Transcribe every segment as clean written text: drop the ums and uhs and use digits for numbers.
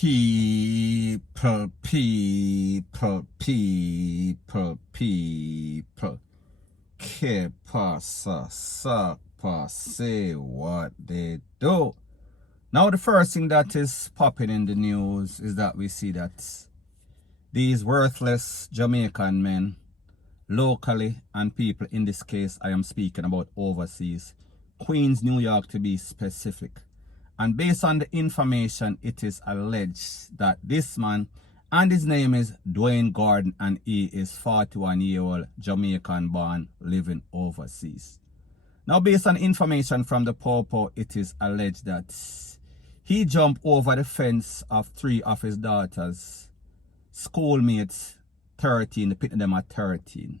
People. Que pasa, sapa, say what they do. Now the first thing that is popping in the news is that we see that these worthless Jamaican men, locally and people, in this case I am speaking about overseas, Queens, New York to be specific. And based on the information, it is alleged that this man, and his name is Dwayne Gordon, and he is 41-year-old Jamaican born living overseas. Now based on information from the Popo, it is alleged that he jumped over the fence of 3 of his daughters, schoolmates, 13, picking them at 13.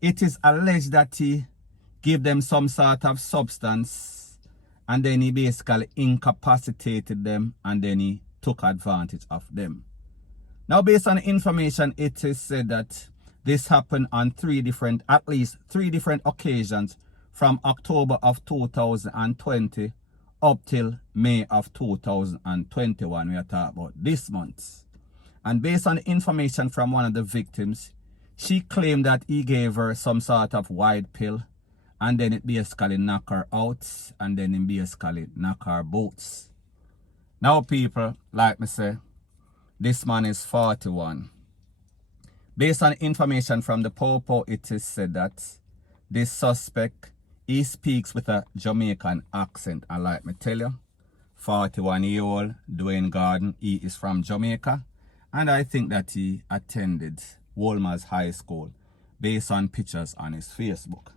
It is alleged that he gave them some sort of substance and then he basically incapacitated them and then he took advantage of them. Now based on information, it is said that this happened on at least three different occasions from October of 2020 up till May of 2021. We are talking about this month. And based on the information from one of the victims, she claimed that he gave her some sort of white pill and then it basically knocked her out and then it basically knocked her boots. Now people, like me say, this man is 41. Based on information from the Popo, it is said that this suspect, he speaks with a Jamaican accent. And like me tell you, 41-year-old Dwayne Gordon, he is from Jamaica. And I think that he attended Wolmer's High School based on pictures on his Facebook.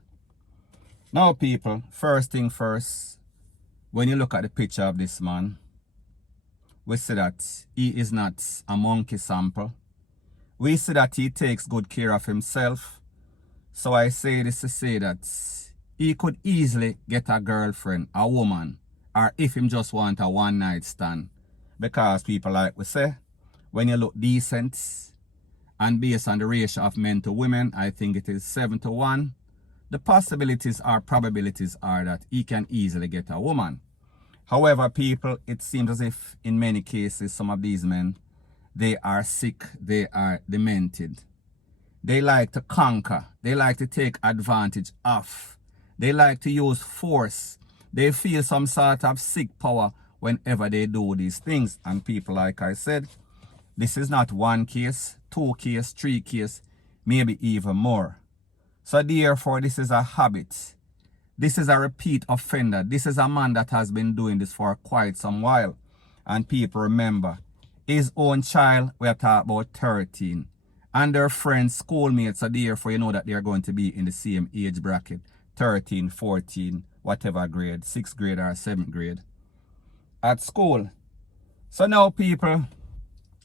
Now people, first thing first, when you look at the picture of this man, we see that he is not a monkey sample. We see that he takes good care of himself. So I say this to say that he could easily get a girlfriend, a woman, or if him just want a one-night stand. Because people, like we say, when you look decent and based on the ratio of men to women, I think it is 7 to 1. The possibilities or probabilities are that he can easily get a woman. However, people, it seems as if in many cases, some of these men, they are sick, they are demented. They like to conquer, they like to take advantage of, they like to use force. They feel some sort of sick power whenever they do these things. And people, like I said, this is not 1 case, 2 case, 3 case, maybe even more. So therefore, this is a habit. This is a repeat offender. This is a man that has been doing this for quite some while. And people remember, his own child, we are talking about 13. And their friends, schoolmates, so therefore you know that they are going to be in the same age bracket. 13, 14, whatever grade, 6th grade or 7th grade at school. So now people,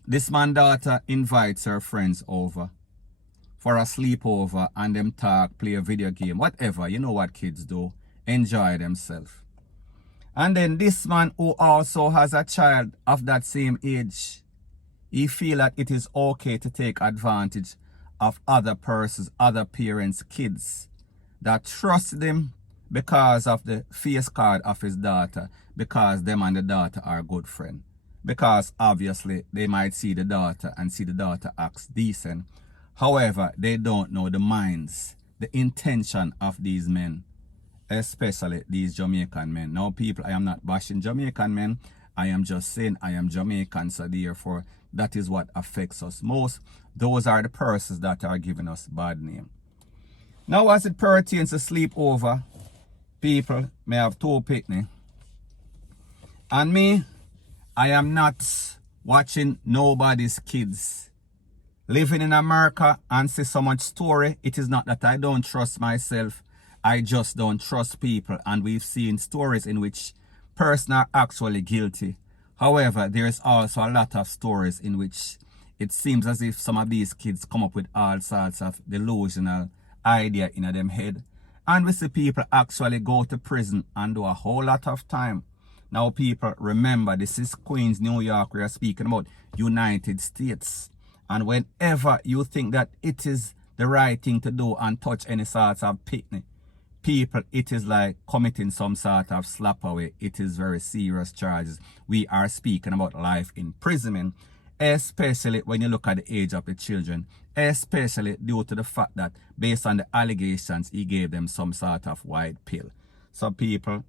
this man's daughter invites her friends over for a sleepover and them talk, play a video game, whatever. You know what kids do, enjoy themselves. And then this man who also has a child of that same age, he feel that it is okay to take advantage of other persons, other parents' kids that trust them because of the face card of his daughter, because them and the daughter are good friends. Because obviously they might see the daughter and see the daughter acts decent. However, they don't know the minds, the intention of these men, especially these Jamaican men. Now people, I am not bashing Jamaican men. I am just saying I am Jamaican, so therefore that is what affects us most. Those are the persons that are giving us bad name. Now as it pertains to sleepover, people may have 2 picnic. And me, I am not watching nobody's kids. Living in America and see so much story, it is not that I don't trust myself. I just don't trust people. And we've seen stories in which persons are actually guilty. However, there is also a lot of stories in which it seems as if some of these kids come up with all sorts of delusional idea in them head. And we see people actually go to prison and do a whole lot of time. Now people, remember, this is Queens, New York. We are speaking about United States. And whenever you think that it is the right thing to do and touch any sorts of picnic, People, it is like committing some sort of slap away. It is very serious charges. We are speaking about life imprisonment, especially when you look at the age of the children, especially due to the fact that based on the allegations, he gave them some sort of white pill. So people,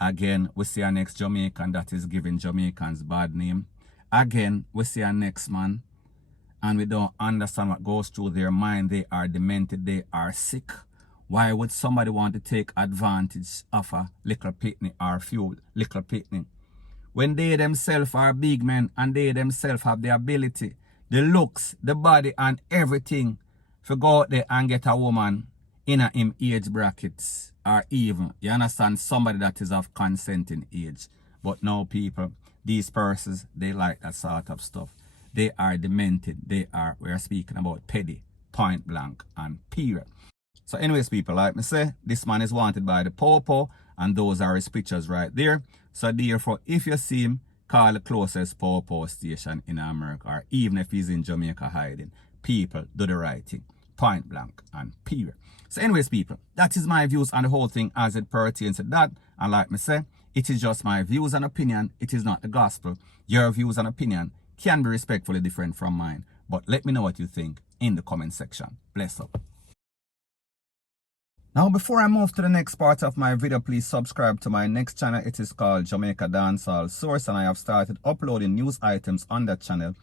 again, we see our next Jamaican that is giving Jamaicans bad name. Again, we see our next man, and we don't understand what goes through their mind. They are demented, they are sick. Why would somebody want to take advantage of a little picnic or few little picnic? When they themselves are big men and they themselves have the ability, the looks, the body and everything to go out there and get a woman in a him age brackets, or even, you understand, somebody that is of consenting age. But now people, these persons, they like that sort of stuff. They are demented. We are speaking about petty, point blank and period. So anyways people, like me say, this man is wanted by the Popo, and those are his pictures right there. So therefore, if you see him, call the closest Popo station in America, or even if he's in Jamaica hiding. People, do the right thing. Point blank and period. So anyways people, that is my views on the whole thing as it pertains to that. And like me say, it is just my views and opinion. It is not the gospel. Your views and opinion can be respectfully different from mine. But let me know what you think in the comment section. Bless up. Now, before I move to the next part of my video, please subscribe to my next channel. It is called Jamaica Dancehall Source, and I have started uploading news items on that channel.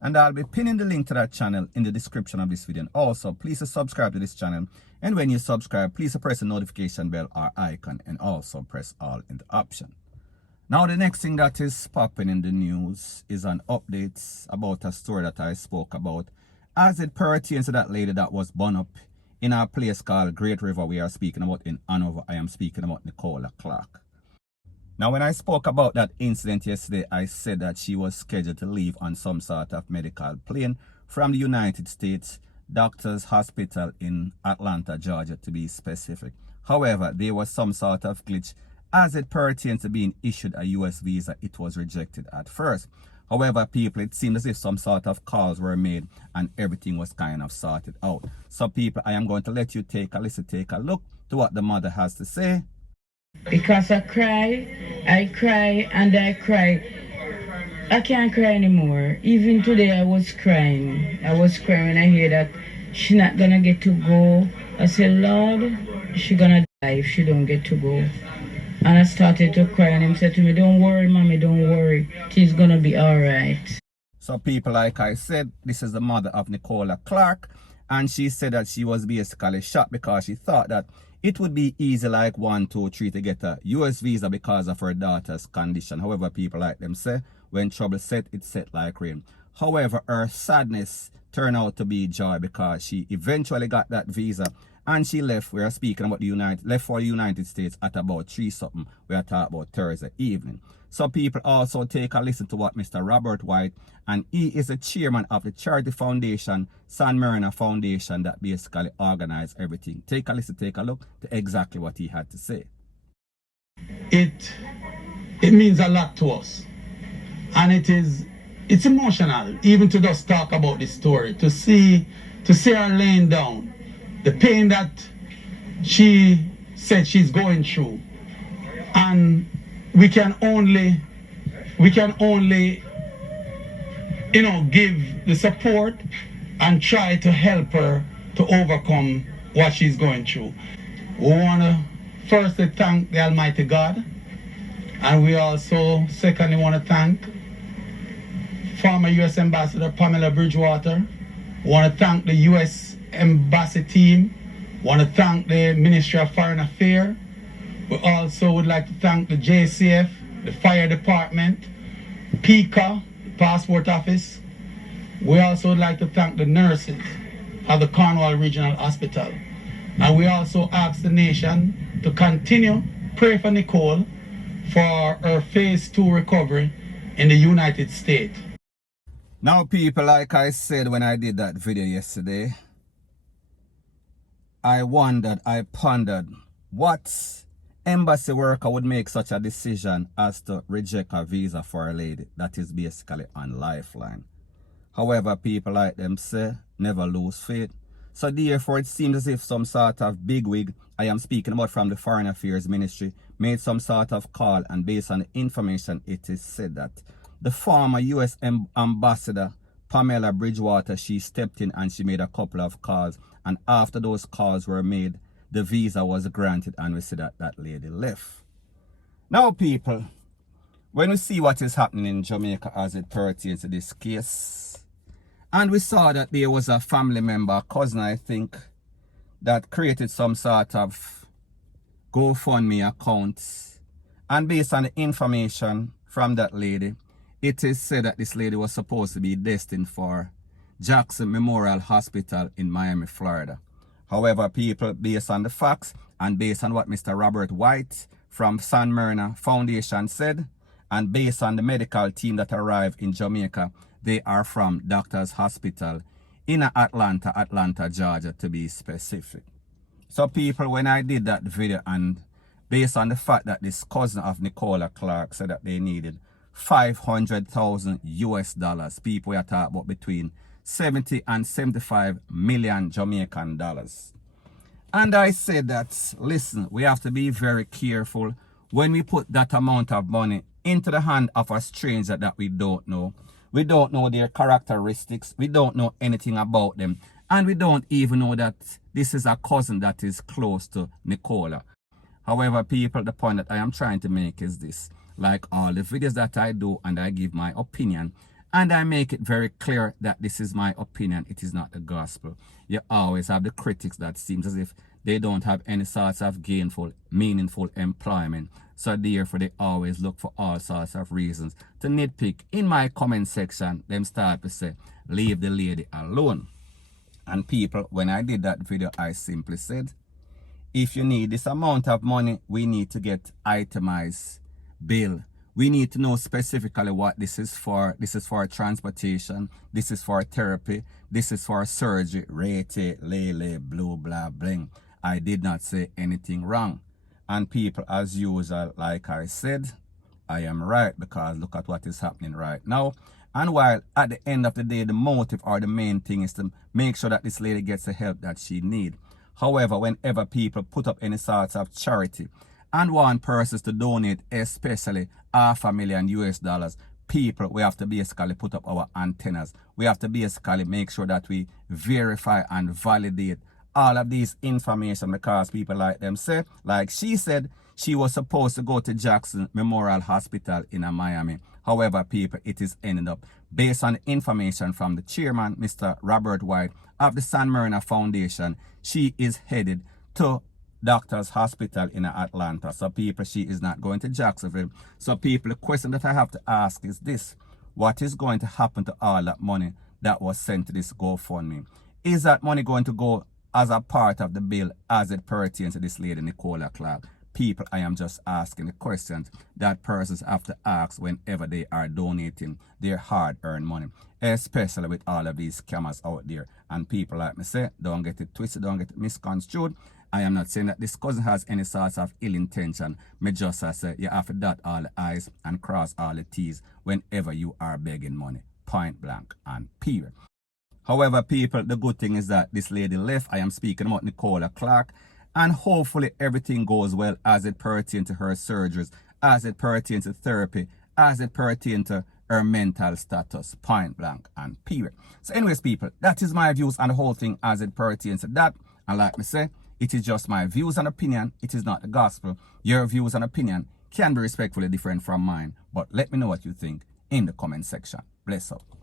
And I'll be pinning the link to that channel in the description of this video. And also, please subscribe to this channel. And when you subscribe, please press the notification bell or icon, and also press all in the option. Now, the next thing that is popping in the news is an update about a story that I spoke about as it pertains to that lady that was burned up in a place called Great River. We are speaking about in Hanover. I am speaking about Nicola Clark. Now, when I spoke about that incident yesterday, I said that she was scheduled to leave on some sort of medical plane from the United States Doctors Hospital in Atlanta, Georgia, to be specific. However, there was some sort of glitch as it pertains to being issued a US visa. It was rejected at first. However, people, it seemed as if some sort of calls were made and everything was kind of sorted out. So people, I am going to let you take a listen, take a look to what the mother has to say. Because I cry and I cry. I can't cry anymore. Even today I was crying. I was crying when I hear that she's not gonna get to go. I said, Lord, she's gonna die if she don't get to go. And I started to cry, and him said to me, don't worry, mommy, don't worry. She's gonna be all right. So people, like I said, this is the mother of Nicola Clark, and she said that she was basically shocked because she thought that it would be easy like 1, 2, 3 to get a US visa because of her daughter's condition. However, people like them say, when trouble set, it set like rain. However, her sadness turned out to be joy because she eventually got that visa. And she left, we are speaking about left for the United States at about 3 something. We are talking about Thursday evening. So people also take a listen to what Mr. Robert White, and he is the chairman of the charity foundation, San Marino Foundation, that basically organized everything. Take a listen, take a look to exactly what he had to say. It means a lot to us. And it's emotional, even to just talk about this story, to see her laying down. The pain that she said she's going through, and we can only give the support and try to help her to overcome what she's going through. We want to firstly thank the Almighty God, and we also secondly want to thank former U.S. Ambassador Pamela Bridgewater. We want to thank the U.S. Embassy team. Want to thank the Ministry of Foreign Affairs. We also would like to thank the JCF, the Fire Department, PICA, the Passport Office. We also would like to thank the nurses of the Cornwall Regional Hospital. And we also ask the nation to continue pray for Nicole for her phase 2 recovery in the United States. Now people, like I said when I did that video yesterday, I wondered, I pondered, what embassy worker would make such a decision as to reject a visa for a lady that is basically on lifeline. However, people like them say, never lose faith. So therefore it seems as if some sort of bigwig, I am speaking about from the Foreign Affairs Ministry, made some sort of call, and based on the information it is said that the former US ambassador Pamela Bridgewater, she stepped in and she made a couple of calls, and after those calls were made, the visa was granted, and we see that that lady left. Now people, when we see what is happening in Jamaica as it pertains to this case, and we saw that there was a family member, a cousin I think, that created some sort of GoFundMe account, and based on the information from that lady, it is said that this lady was supposed to be destined for Jackson Memorial Hospital in Miami, Florida. However, people, based on the facts and based on what Mr. Robert White from San Myrna Foundation said, and based on the medical team that arrived in Jamaica, they are from Doctors Hospital in Atlanta, Georgia, to be specific. So people, when I did that video, and based on the fact that this cousin of Nicola Clark said that they needed $500,000 people are talking about between 70 and 75 million Jamaican dollars. And I said that, listen, we have to be very careful when we put that amount of money into the hand of a stranger that we don't know. We don't know their characteristics. We don't know anything about them. And we don't even know that this is a cousin that is close to Nicola. However, people, the point that I am trying to make is this. Like all the videos that I do, and I give my opinion, and I make it very clear that this is my opinion, it is not the gospel. You always have the critics that seems as if they don't have any sorts of gainful, meaningful employment. So therefore, they always look for all sorts of reasons to nitpick. In my comment section, them start to say, leave the lady alone. And people, when I did that video, I simply said, if you need this amount of money, we need to get itemized bill. We need to know specifically what this is for. This is for transportation. This is for therapy. This is for surgery. Rete, lele, blue, blah, bling. I did not say anything wrong. And people, as usual, like I said, I am right, because look at what is happening right now. And while at the end of the day, the motive or the main thing is to make sure that this lady gets the help that she needs. However, whenever people put up any sorts of charity and want persons to donate, especially $500,000 US, people, we have to basically put up our antennas. We have to basically make sure that we verify and validate all of these information, because people like them say, like she said, she was supposed to go to Jackson Memorial Hospital in Miami. However, people, it is ended up, based on information from the chairman, Mr. Robert White of the San Myrna Foundation, she is headed to Doctors Hospital in Atlanta. So people, she is not going to Jacksonville. So people, the question that I have to ask is this: what is going to happen to all that money that was sent to this GoFundMe? Is that money going to go as a part of the bill as it pertains to this lady Nicola Clark? People, I am just asking the questions that persons have to ask whenever they are donating their hard-earned money, especially with all of these scammers out there. And people, like me say, don't get it twisted, don't get it misconstrued. I am not saying that this cousin has any sort of ill intention. Me just say you have to dot all the I's and cross all the T's whenever you are begging money. Point blank and period. However, people, the good thing is that this lady left. I am speaking about Nicola Clark. And hopefully everything goes well as it pertains to her surgeries, as it pertains to therapy, as it pertains to her mental status. Point blank and period. So anyways, people, that is my views on the whole thing as it pertains to that. And like me say, it is just my views and opinion. It is not the gospel. Your views and opinion can be respectfully different from mine. But let me know what you think in the comment section. Bless up.